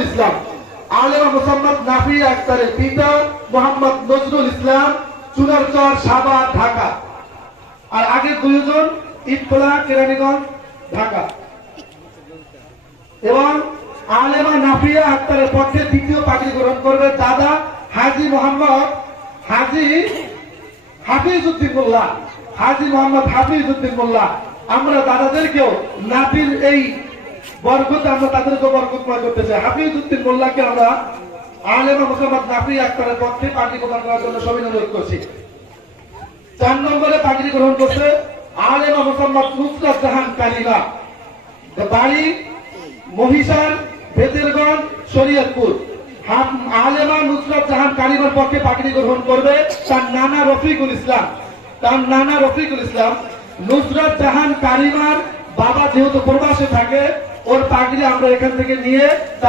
নজরুল ইসলাম। আলেমা মোসাম্মদ নাফিয়া আক্তারের পিতা মোহাম্মদ নজরুল ইসলাম, চুনারচর, সাভার, ঢাকা। আর আগে দুইজন ইটখোলা, কেরানীগঞ্জ, ঢাকা। এবং আলেমা নাফিয়া আক্তারের পক্ষে দ্বিতীয় পাগড়ি গ্রহণ করবে দাদা হাজী মোহাম্মদ হাফিজউদ্দিন মোল্লা। হাজী মোহাম্মদ হাফিজউদ্দিন মোল্লা। আমরা দাদাদেরকেও নাফির এই বরকত, আমরা তাদেরকে বরকতময় করতে চাই। হাফিজউদ্দিন মোল্লাকে আমরা আলেমা মোহাম্মদ নাফিয়া আক্তারের পক্ষে পাগড়ি গ্রহণ করার জন্য সবাই অনুরোধ করছি। 4 নম্বরে পাগড়ি গ্রহণ করছে আলেমা মোহাম্মদ নুসরাত জাহান কালিমা, বাড়ি মহিষার, বেতেরগঞ্জ, শরীয়তপুর। আলেমা নুসরাত জাহান কালিমার পক্ষে পাগড়ি গ্রহণ করবে তার নানা রফিকুল ইসলাম। নুসরাত জাহান কালিমার বাবা যেহেতু প্রবাসে থাকে, ওর পাগড়ি আমরা এখান থেকে নিয়ে